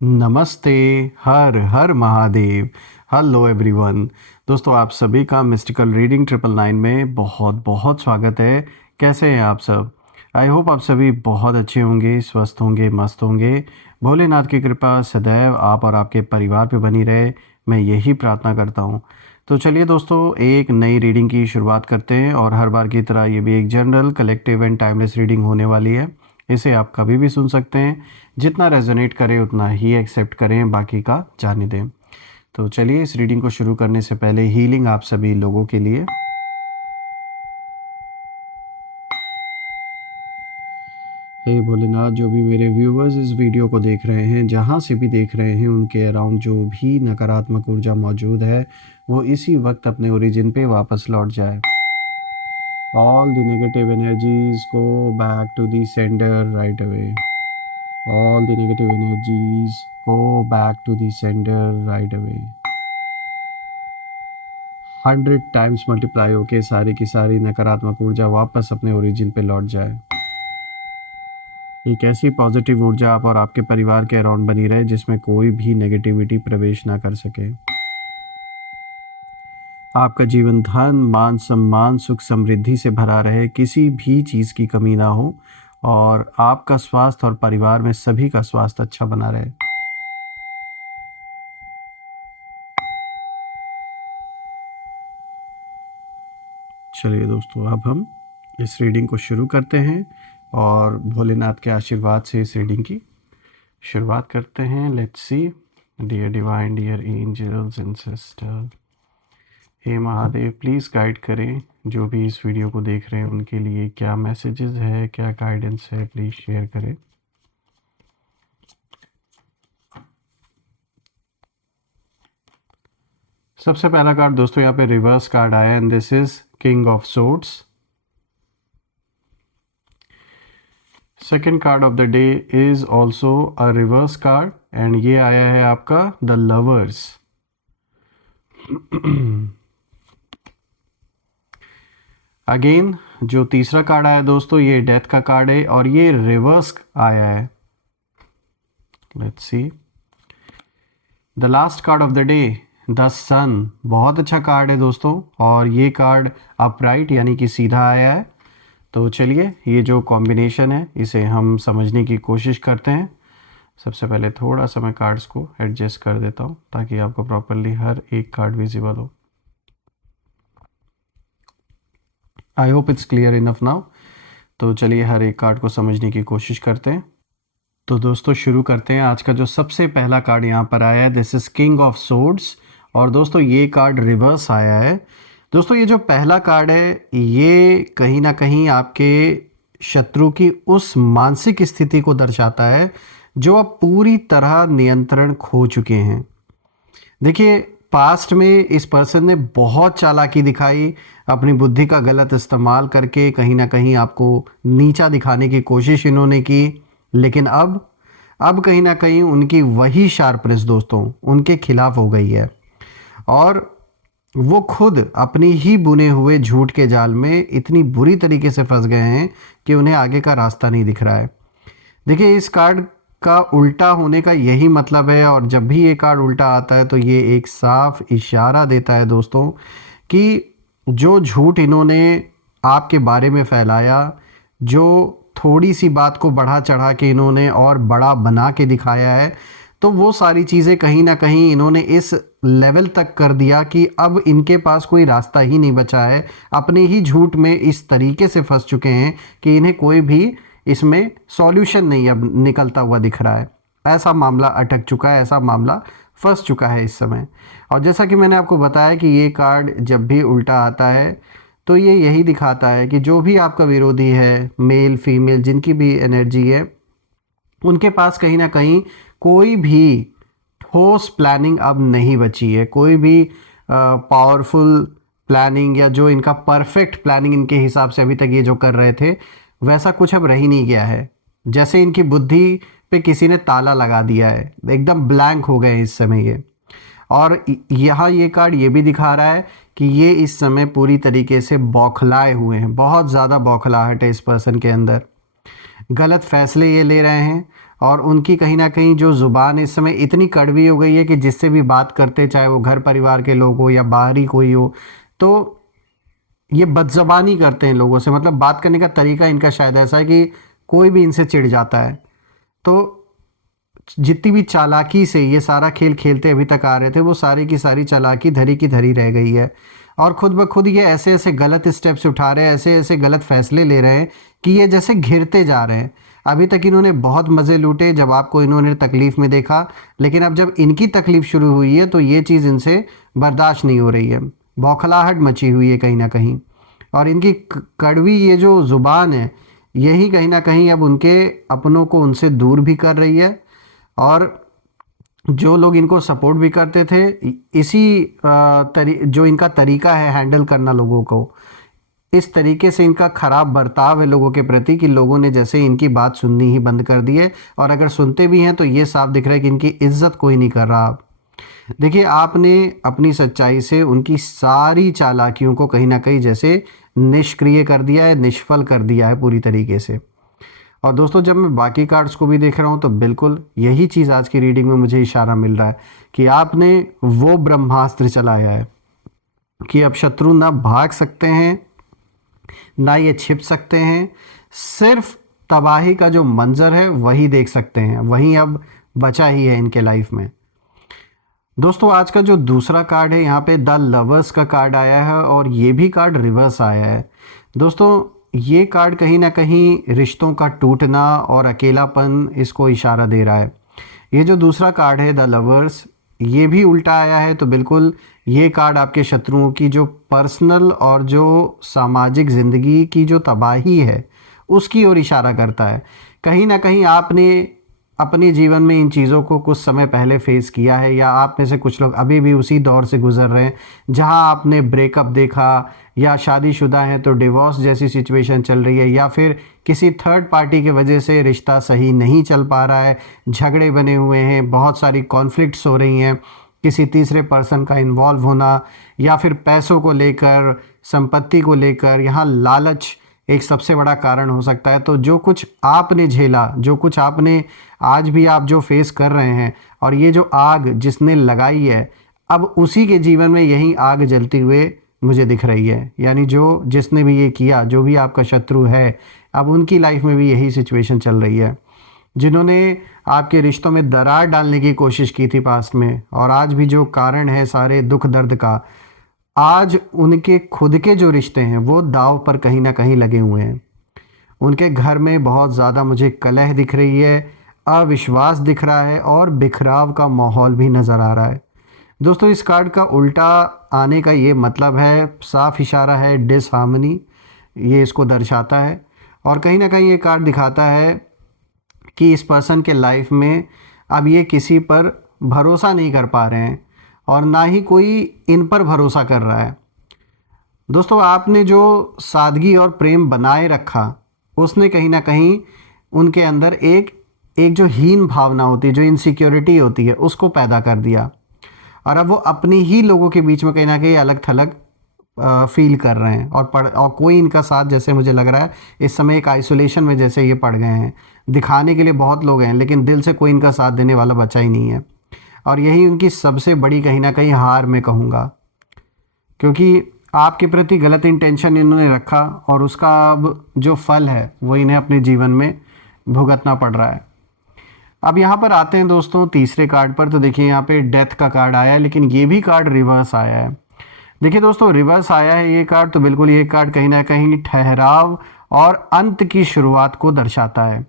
नमस्ते। हर हर महादेव। Hello everyone. दोस्तों, आप सभी का मिस्टिकल रीडिंग 999 में बहुत बहुत स्वागत है। कैसे हैं आप सब? आई होप आप सभी बहुत अच्छे होंगे, स्वस्थ होंगे, मस्त होंगे। भोलेनाथ की कृपा सदैव आप और आपके परिवार पे बनी रहे, मैं यही प्रार्थना करता हूँ। तो चलिए दोस्तों, एक नई रीडिंग की शुरुआत करते हैं और हर बार की तरह ये भी एक general, collective and timeless reading होने वाली है। इसे आप कभी भी सुन सकते हैं। जितना रेजोनेट करे उतना ही एक्सेप्ट करें, बाकी का जाने दें। तो चलिए, इस रीडिंग को शुरू करने से पहले हीलिंग आप सभी लोगों के लिए। हे भोलेनाथ, जो भी मेरे व्यूवर्स इस वीडियो को देख रहे हैं, जहाँ से भी देख रहे हैं, उनके अराउंड जो भी नकारात्मक ऊर्जा मौजूद है वो इसी वक्त अपने ओरिजिन पे वापस लौट जाए। All the negative energies go back to the sender right away. All the negative energies go back to the sender right away. 100 times multiply होके सारी की सारी नकारात्मक ऊर्जा वापस अपने ओरिजिन पे लौट जाए। एक ऐसी पॉजिटिव ऊर्जा आप और आपके परिवार के अराउंड बनी रहे जिसमें कोई भी नेगेटिविटी प्रवेश ना कर सके। आपका जीवन धन, मान सम्मान, सुख समृद्धि से भरा रहे, किसी भी चीज़ की कमी ना हो और आपका स्वास्थ्य और परिवार में सभी का स्वास्थ्य अच्छा बना रहे। चलिए दोस्तों, अब हम इस रीडिंग को शुरू करते हैं और भोलेनाथ के आशीर्वाद से इस रीडिंग की शुरुआत करते हैं। Let's see. Dear divine, dear angels and sister, hey Mahadev, please guide करें जो भी इस वीडियो को देख रहे हैं उनके लिए क्या मैसेजेस है, क्या गाइडेंस है, प्लीज़ शेयर करें। सबसे पहला कार्ड दोस्तों यहाँ पे रिवर्स कार्ड आया and this is king of swords. Second card of the day is also a reverse card and ये आया है आपका द लवर्स। अगेन जो तीसरा कार्ड आया दोस्तों, ये डेथ का कार्ड है और ये रिवर्स आया है। Let's see the last card of the day, the sun. बहुत अच्छा कार्ड है दोस्तों और ये कार्ड अपराइट यानी कि सीधा आया है। तो चलिए, ये जो कॉम्बिनेशन है इसे हम समझने की कोशिश करते हैं। सबसे पहले थोड़ा सा मैं कार्ड्स को एडजस्ट कर देता हूँ ताकि आपको प्रॉपरली हर एक कार्ड विजिबल हो। I hope it's clear enough now. तो चलिए हर एक कार्ड को समझने की कोशिश करते हैं। तो दोस्तों शुरू करते हैं। आज का जो सबसे पहला कार्ड यहाँ पर आया है, this is king of swords और दोस्तों ये कार्ड रिवर्स आया है। दोस्तों ये जो पहला कार्ड है ये कहीं ना कहीं आपके शत्रु की उस मानसिक स्थिति को दर्शाता है जो अब पूरी तरह नियंत्रण खो चुके हैं। देखिए, पास्ट में इस पर्सन ने बहुत चालाकी दिखाई, अपनी बुद्धि का गलत इस्तेमाल करके कहीं ना कहीं आपको नीचा दिखाने की कोशिश इन्होंने की, लेकिन अब कहीं ना कहीं उनकी वही शार्पनेस दोस्तों उनके खिलाफ हो गई है और वो खुद अपनी ही बुने हुए झूठ के जाल में इतनी बुरी तरीके से फंस गए हैं कि उन्हें आगे का रास्ता नहीं दिख रहा है। देखिए, इस कार्ड का उल्टा होने का यही मतलब है और जब भी ये कार्ड उल्टा आता है तो ये एक साफ इशारा देता है दोस्तों कि जो झूठ इन्होंने आपके बारे में फैलाया, जो थोड़ी सी बात को बढ़ा चढ़ा के इन्होंने और बड़ा बना के दिखाया है, तो वो सारी चीज़ें कहीं ना कहीं इन्होंने इस लेवल तक कर दिया कि अब इनके पास कोई रास्ता ही नहीं बचा है। अपने ही झूठ में इस तरीके से फंस चुके हैं कि इन्हें कोई भी इसमें सॉल्यूशन नहीं अब निकलता हुआ दिख रहा है। ऐसा मामला अटक चुका है, ऐसा मामला फंस चुका है इस समय। और जैसा कि मैंने आपको बताया कि ये कार्ड जब भी उल्टा आता है तो ये यही दिखाता है कि जो भी आपका विरोधी है, मेल फीमेल जिनकी भी एनर्जी है, उनके पास कहीं ना कहीं कोई भी ठोस प्लानिंग अब नहीं बची है। कोई भी पावरफुल प्लानिंग या जो इनका परफेक्ट प्लानिंग इनके हिसाब से अभी तक ये जो कर रहे थे वैसा कुछ अब रह ही नहीं गया है। जैसे इनकी बुद्धि पे किसी ने ताला लगा दिया है, एकदम ब्लैंक हो गए इस समय ये। और यहाँ ये कार्ड ये भी दिखा रहा है कि ये इस समय पूरी तरीके से बौखलाए हुए हैं। बहुत ज़्यादा बौखलाहट है इस पर्सन के अंदर। गलत फैसले ये ले रहे हैं और उनकी कहीं ना कहीं जो ज़ुबान इस समय इतनी कड़वी हो गई है कि जिससे भी बात करते, चाहे वो घर परिवार के लोग हो या बाहरी कोई हो, तो ये बदज़बानी करते हैं लोगों से। मतलब बात करने का तरीका इनका शायद ऐसा है कि कोई भी इनसे चिढ़ जाता है। तो जितनी भी चालाकी से ये सारा खेल खेलते अभी तक आ रहे थे, वो सारी की सारी चालाकी धरी की धरी रह गई है। और खुद ब खुद ये ऐसे ऐसे गलत स्टेप्स उठा रहे हैं, ऐसे ऐसे गलत फैसले ले रहे हैं कि ये जैसे घिरते जा रहे हैं। अभी तक इन्होंने बहुत मज़े लूटे जब आपको इन्होंने तकलीफ़ में देखा, लेकिन अब जब इनकी तकलीफ़ शुरू हुई है तो ये चीज़ इनसे बर्दाश्त नहीं हो रही है। बौखलाहट मची हुई है कहीं ना कहीं, और इनकी कड़वी ये जो ज़ुबान है, यही कहीं ना कहीं अब उनके अपनों को उनसे दूर भी कर रही है। और जो लोग इनको सपोर्ट भी करते थे, इसी जो इनका तरीका है हैंडल करना लोगों को, इस तरीके से इनका ख़राब बर्ताव है लोगों के प्रति कि लोगों ने जैसे इनकी बात सुननी ही बंद कर दी है। और अगर सुनते भी हैं तो ये साफ दिख रहा है कि इनकी इज्जत कोई नहीं कर रहा। देखिए, आपने अपनी सच्चाई से उनकी सारी चालाकियों को कहीं ना कहीं जैसे निष्क्रिय कर दिया है, निष्फल कर दिया है पूरी तरीके से। और दोस्तों, जब मैं बाकी कार्ड्स को भी देख रहा हूँ तो बिल्कुल यही चीज़ आज की रीडिंग में मुझे इशारा मिल रहा है कि आपने वो ब्रह्मास्त्र चलाया है कि अब शत्रु ना भाग सकते हैं, ना ये छिप सकते हैं। सिर्फ तबाही का जो मंजर है वही देख सकते हैं, वही अब बचा ही है इनके लाइफ में। दोस्तों, आज का जो दूसरा कार्ड है, यहाँ पे द लवर्स का कार्ड आया है और ये भी कार्ड रिवर्स आया है। दोस्तों, ये कार्ड कहीं ना कहीं रिश्तों का टूटना और अकेलापन इसको इशारा दे रहा है। ये जो दूसरा कार्ड है द लवर्स, ये भी उल्टा आया है, तो बिल्कुल ये कार्ड आपके शत्रुओं की जो पर्सनल और जो सामाजिक ज़िंदगी की जो तबाही है उसकी ओर इशारा करता है। कहीं ना कहीं आपने अपने जीवन में इन चीज़ों को कुछ समय पहले फेस किया है, या आप में से कुछ लोग अभी भी उसी दौर से गुजर रहे हैं जहां आपने ब्रेकअप देखा, या शादीशुदा हैं तो डिवोर्स जैसी सिचुएशन चल रही है, या फिर किसी थर्ड पार्टी की वजह से रिश्ता सही नहीं चल पा रहा है, झगड़े बने हुए हैं, बहुत सारी कॉन्फ्लिक्ट्स हो रही हैं, किसी तीसरे पर्सन का इन्वॉल्व होना, या फिर पैसों को लेकर, संपत्ति को लेकर, यहाँ लालच एक सबसे बड़ा कारण हो सकता है। तो जो कुछ आपने झेला, जो कुछ आपने आज भी आप जो फेस कर रहे हैं, और ये जो आग जिसने लगाई है, अब उसी के जीवन में यही आग जलती हुए मुझे दिख रही है। यानी जो जिसने भी ये किया, जो भी आपका शत्रु है, अब उनकी लाइफ में भी यही सिचुएशन चल रही है। जिन्होंने आपके रिश्तों में दरार डालने की कोशिश की थी पास्ट में, और आज भी जो कारण है सारे दुख दर्द का, आज उनके खुद के जो रिश्ते हैं वो दाव पर कहीं ना कहीं लगे हुए हैं। उनके घर में बहुत ज़्यादा मुझे कलह दिख रही है, अविश्वास दिख रहा है, और बिखराव का माहौल भी नज़र आ रहा है। दोस्तों, इस कार्ड का उल्टा आने का ये मतलब है, साफ इशारा है डिसहार्मनी, ये इसको दर्शाता है। और कहीं ना कहीं ये कार्ड दिखाता है कि इस पर्सन के लाइफ में अब ये किसी पर भरोसा नहीं कर पा रहे हैं, और ना ही कोई इन पर भरोसा कर रहा है। दोस्तों, आपने जो सादगी और प्रेम बनाए रखा, उसने कहीं ना कहीं उनके अंदर एक जो हीन भावना होती है, जो इनसिक्योरिटी होती है, उसको पैदा कर दिया। और अब वो अपनी ही लोगों के बीच में कहीं ना कहीं अलग थलग फील कर रहे हैं, और कोई इनका साथ, जैसे मुझे लग रहा है इस समय एक आइसोलेशन में जैसे ये पड़ गए हैं। दिखाने के लिए बहुत लोग हैं, लेकिन दिल से कोई इनका साथ देने वाला बचा ही नहीं है। और यही उनकी सबसे बड़ी कहीं ना कहीं हार मैं कहूँगा, क्योंकि आपके प्रति गलत इंटेंशन इन्होंने रखा, और उसका अब जो फल है वो इन्हें अपने जीवन में भुगतना पड़ रहा है। अब यहाँ पर आते हैं दोस्तों तीसरे कार्ड पर। तो देखिए, यहाँ पे डेथ का कार्ड आया है, लेकिन ये भी कार्ड रिवर्स आया है। देखिए दोस्तों, रिवर्स आया है ये कार्ड, तो बिल्कुल ये कार्ड कहीं ना कहीं ठहराव और अंत की शुरुआत को दर्शाता है।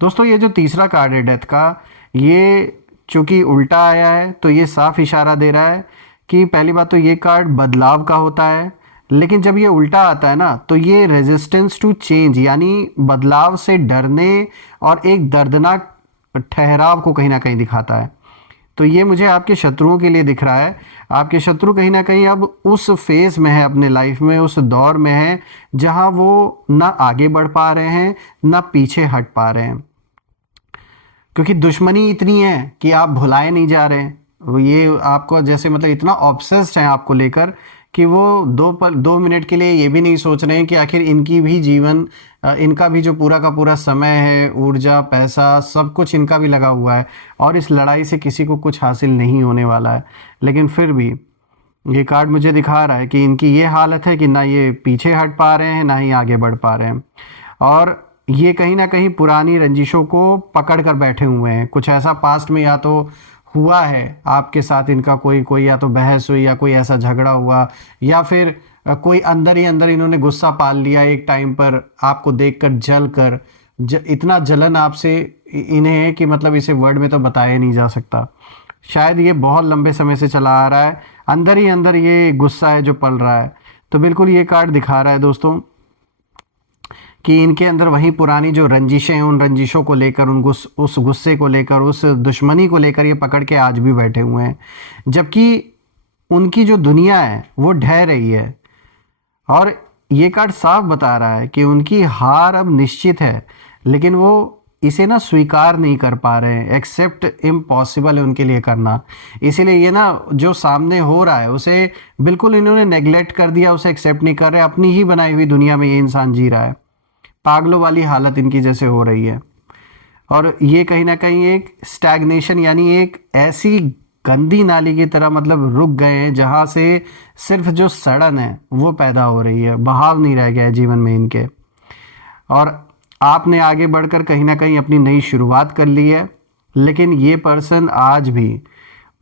दोस्तों, ये जो तीसरा कार्ड है डेथ का, ये चूँकि उल्टा आया है तो ये साफ इशारा दे रहा है कि पहली बात तो ये कार्ड बदलाव का होता है, लेकिन जब ये उल्टा आता है ना, तो ये रेजिस्टेंस टू चेंज, यानी बदलाव से डरने और एक दर्दनाक ठहराव को कहीं ना कहीं दिखाता है। तो ये मुझे आपके शत्रुओं के लिए दिख रहा है। आपके शत्रु कहीं ना कहीं अब उस फेज़ में है अपने लाइफ में, उस दौर में है जहां वो ना आगे बढ़ पा रहे हैं, ना पीछे हट पा रहे हैं, क्योंकि दुश्मनी इतनी है कि आप भुलाए नहीं जा रहे हैं। ये आपको जैसे मतलब इतना ऑब्सेस्ड है आपको लेकर कि वो 2 मिनट के लिए ये भी नहीं सोच रहे हैं कि आखिर इनकी भी जीवन इनका भी जो पूरा का पूरा समय है, ऊर्जा, पैसा, सब कुछ इनका भी लगा हुआ है और इस लड़ाई से किसी को कुछ हासिल नहीं होने वाला है। लेकिन फिर भी ये कार्ड मुझे दिखा रहा है कि इनकी ये हालत है कि ना ये पीछे हट पा रहे हैं, ना ही आगे बढ़ पा रहे हैं और ये कहीं ना कहीं पुरानी रंजिशों को पकड़ कर बैठे हुए हैं। कुछ ऐसा पास्ट में या तो हुआ है आपके साथ इनका, कोई कोई या तो बहस हुई या कोई ऐसा झगड़ा हुआ या फिर कोई अंदर ही अंदर इन्होंने गुस्सा पाल लिया एक टाइम पर आपको देखकर जल कर इतना जलन आपसे इन्हें है कि मतलब इसे वर्ड में तो बताया नहीं जा सकता। शायद ये बहुत लंबे समय से चला आ रहा है, अंदर ही अंदर ये गुस्सा है जो पल रहा है। तो बिल्कुल ये कार्ड दिखा रहा है दोस्तों कि इनके अंदर वही पुरानी जो रंजिशें हैं, उन रंजिशों को लेकर, उस गुस्से को लेकर, उस दुश्मनी को लेकर ये पकड़ के आज भी बैठे हुए हैं, जबकि उनकी जो दुनिया है वो ढह रही है। और ये कार्ड साफ बता रहा है कि उनकी हार अब निश्चित है, लेकिन वो इसे ना स्वीकार नहीं कर पा रहे हैं। एक्सेप्ट इम्पॉसिबल है उनके लिए करना। इसीलिए ये ना जो सामने हो रहा है उसे बिल्कुल इन्होंने नेग्लेक्ट कर दिया, उसे एक्सेप्ट नहीं कर रहे। अपनी ही बनाई हुई दुनिया में ये इंसान जी रहा है, पागलों वाली हालत इनकी जैसे हो रही है। और ये कहीं ना कहीं एक स्टैग्नेशन यानी एक ऐसी गंदी नाली की तरह मतलब रुक गए हैं जहाँ से सिर्फ जो सड़न है वो पैदा हो रही है, बहाव नहीं रह गया है जीवन में इनके। और आपने आगे बढ़कर कहीं ना कहीं अपनी नई शुरुआत कर ली है, लेकिन ये पर्सन आज भी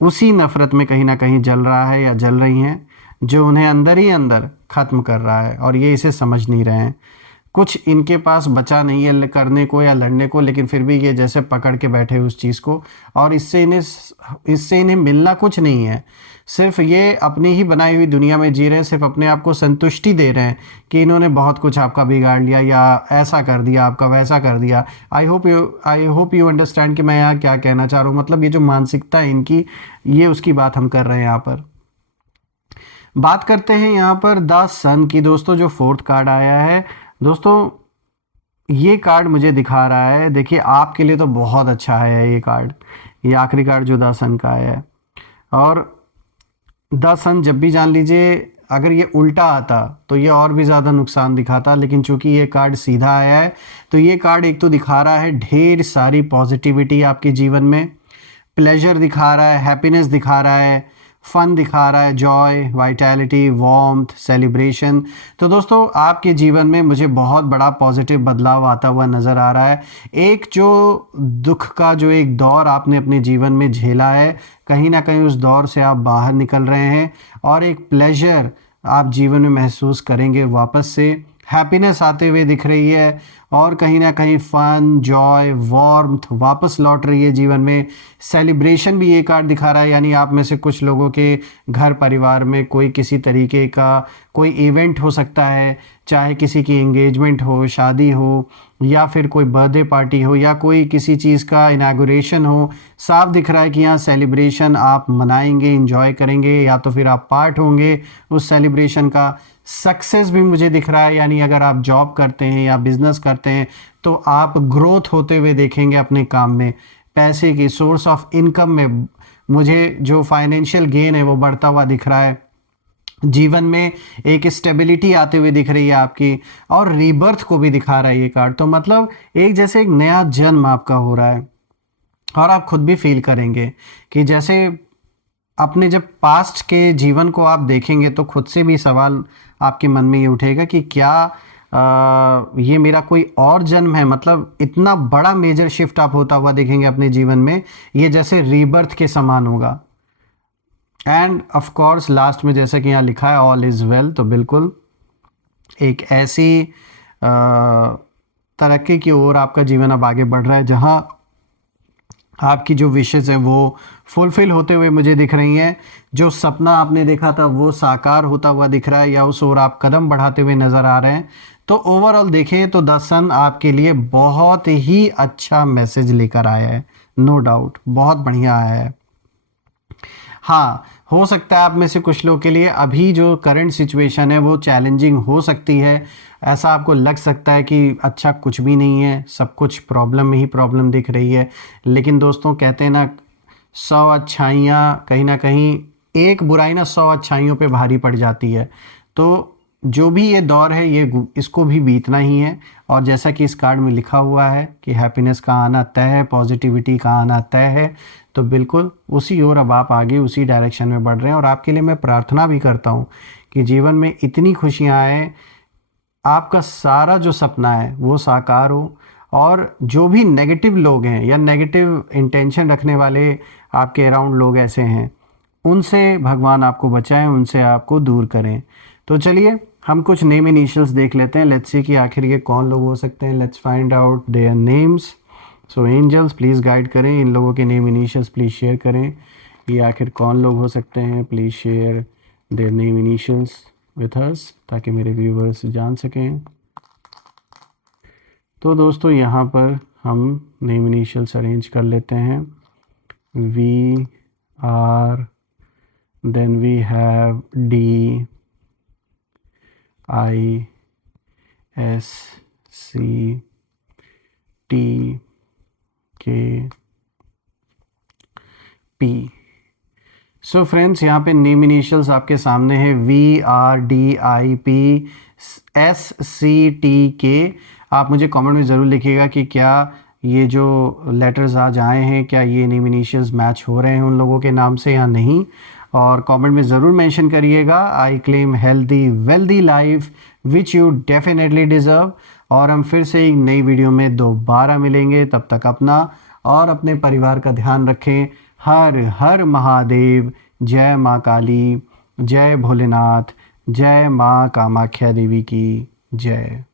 उसी नफ़रत में कहीं ना कहीं जल रहा है या जल रही हैं जो उन्हें अंदर ही अंदर ख़त्म कर रहा है और ये इसे समझ नहीं रहे हैं। कुछ इनके पास बचा नहीं है करने को या लड़ने को, लेकिन फिर भी ये जैसे पकड़ के बैठे उस चीज़ को और इससे इन्हें मिलना कुछ नहीं है। सिर्फ ये अपनी ही बनाई हुई दुनिया में जी रहे हैं, सिर्फ अपने आप को संतुष्टि दे रहे हैं कि इन्होंने बहुत कुछ आपका बिगाड़ लिया या ऐसा कर दिया, आपका वैसा कर दिया। आई होप यू अंडरस्टैंड कि मैं यहाँ क्या कहना चाह रहा हूँ। मतलब ये जो मानसिकता है इनकी, ये उसकी बात हम कर रहे हैं यहाँ पर। बात करते हैं यहाँ पर द सन की दोस्तों, जो 4th कार्ड आया है दोस्तों। ये कार्ड मुझे दिखा रहा है, देखिए आपके लिए तो बहुत अच्छा है ये कार्ड, ये आखिरी कार्ड जो द सन का है। और द सन जब भी जान लीजिए अगर ये उल्टा आता तो ये और भी ज़्यादा नुकसान दिखाता, लेकिन चूंकि ये कार्ड सीधा आया है तो ये कार्ड एक तो दिखा रहा है ढेर सारी पॉजिटिविटी आपके जीवन में, प्लेजर दिखा रहा है, हैप्पीनेस दिखा रहा है, फन दिखा रहा है, जॉय, वाइटैलिटी, वार्मथ, सेलिब्रेशन। तो दोस्तों आपके जीवन में मुझे बहुत बड़ा पॉजिटिव बदलाव आता हुआ नज़र आ रहा है। एक जो दुख का जो एक दौर आपने अपने जीवन में झेला है, कहीं ना कहीं उस दौर से आप बाहर निकल रहे हैं और एक प्लेजर आप जीवन में महसूस करेंगे। वापस से हैप्पीनेस आते हुए दिख रही है और कहीं ना कहीं फन, जॉय, वार्मथ वापस लौट रही है जीवन में। सेलिब्रेशन भी ये कार्ड दिखा रहा है, यानी आप में से कुछ लोगों के घर परिवार में कोई किसी तरीके का कोई इवेंट हो सकता है, चाहे किसी की एंगेजमेंट हो, शादी हो, या फिर कोई बर्थडे पार्टी हो, या कोई किसी चीज़ का इनागुरेशन हो। साफ दिख रहा है कि यहाँ सेलिब्रेशन आप मनाएंगे, इंजॉय करेंगे, या तो फिर आप पार्ट होंगे उस सेलिब्रेशन का। सक्सेस भी मुझे दिख रहा है, यानी अगर आप जॉब करते हैं या बिजनेस करते हैं तो आप ग्रोथ होते हुए देखेंगे अपने काम में, पैसे की सोर्स ऑफ इनकम में मुझे जो फाइनेंशियल गेन है वो बढ़ता हुआ दिख रहा है। जीवन में एक स्टेबिलिटी आते हुए दिख रही है आपकी, और रीबर्थ को भी दिखा रहा है ये कार्ड। तो मतलब एक जैसे एक नया जन्म आपका हो रहा है और आप खुद भी फील करेंगे कि जैसे अपने जब पास्ट के जीवन को आप देखेंगे तो खुद से भी सवाल आपके मन में ये उठेगा कि क्या ये मेरा कोई और जन्म है। मतलब इतना बड़ा मेजर शिफ्ट आप होता हुआ देखेंगे अपने जीवन में, ये जैसे रीबर्थ के समान होगा। एंड ऑफ कोर्स लास्ट में जैसे कि यहाँ लिखा है ऑल इज़ वेल, तो बिल्कुल एक ऐसी तरक्की की ओर आपका जीवन अब आगे बढ़ रहा है जहाँ आपकी जो विशेज़ हैं वो फुलफ़िल होते हुए मुझे दिख रही हैं। जो सपना आपने देखा था वो साकार होता हुआ दिख रहा है, या उस ओर आप कदम बढ़ाते हुए नज़र आ रहे हैं। तो ओवरऑल देखें तो द सन आपके लिए बहुत ही अच्छा मैसेज लेकर आया है, नो डाउट बहुत बढ़िया आया है। हाँ, हो सकता है आप में से कुछ लोगों के लिए अभी जो करंट सिचुएशन है वो चैलेंजिंग हो सकती है। ऐसा आपको लग सकता है कि अच्छा कुछ भी नहीं है, सब कुछ प्रॉब्लम में ही प्रॉब्लम दिख रही है। लेकिन दोस्तों कहते हैं ना 100 अच्छाइयाँ कहीं ना कहीं एक बुराई ना 100 अच्छाइयों पे भारी पड़ जाती है। तो जो भी ये दौर है ये इसको भी बीतना ही है। और जैसा कि इस कार्ड में लिखा हुआ है कि हैप्पीनेस का आना तय है, पॉजिटिविटी का आना तय है, तो बिल्कुल उसी ओर अब आप आगे उसी डायरेक्शन में बढ़ रहे हैं। और आपके लिए मैं प्रार्थना भी करता हूँ कि जीवन में इतनी खुशियाँ आए, आपका सारा जो सपना है वो साकार हो, और जो भी नेगेटिव लोग हैं या नेगेटिव इंटेंशन रखने वाले आपके अराउंड लोग ऐसे हैं, उनसे भगवान आपको बचाएं, उनसे आपको दूर करें। तो चलिए हम कुछ नेम इनिशियल्स देख लेते हैं। लेट्स सी कि आखिर ये कौन लोग हो सकते हैं। Let's find out their names. So angels please guide करें, इन लोगों के नेम इनिशियल्स प्लीज़ शेयर करें। ये आखिर कौन लोग हो सकते हैं, please share their name initials with us ताकि मेरे व्यूवर्स जान सकें। तो दोस्तों यहाँ पर हम नेम इनिशियल्स अरेंज कर लेते हैं। We are, then we have D, I, S, C, T, K, P. So friends यहाँ पे नेम इनिशियल्स आपके सामने है we are D I P S C T K. आप मुझे कमेंट में ज़रूर लिखिएगा कि क्या ये जो लेटर्स आज आए हैं क्या ये नेम इनिशियल्स मैच हो रहे हैं उन लोगों के नाम से या नहीं। और कमेंट में ज़रूर मेंशन करिएगा I claim healthy wealthy life which you definitely deserve. और हम फिर से एक नई वीडियो में दोबारा मिलेंगे। तब तक अपना और अपने परिवार का ध्यान रखें। हर हर महादेव। जय माँ काली, जय भोलेनाथ, जय माँ कामाख्या देवी की जय।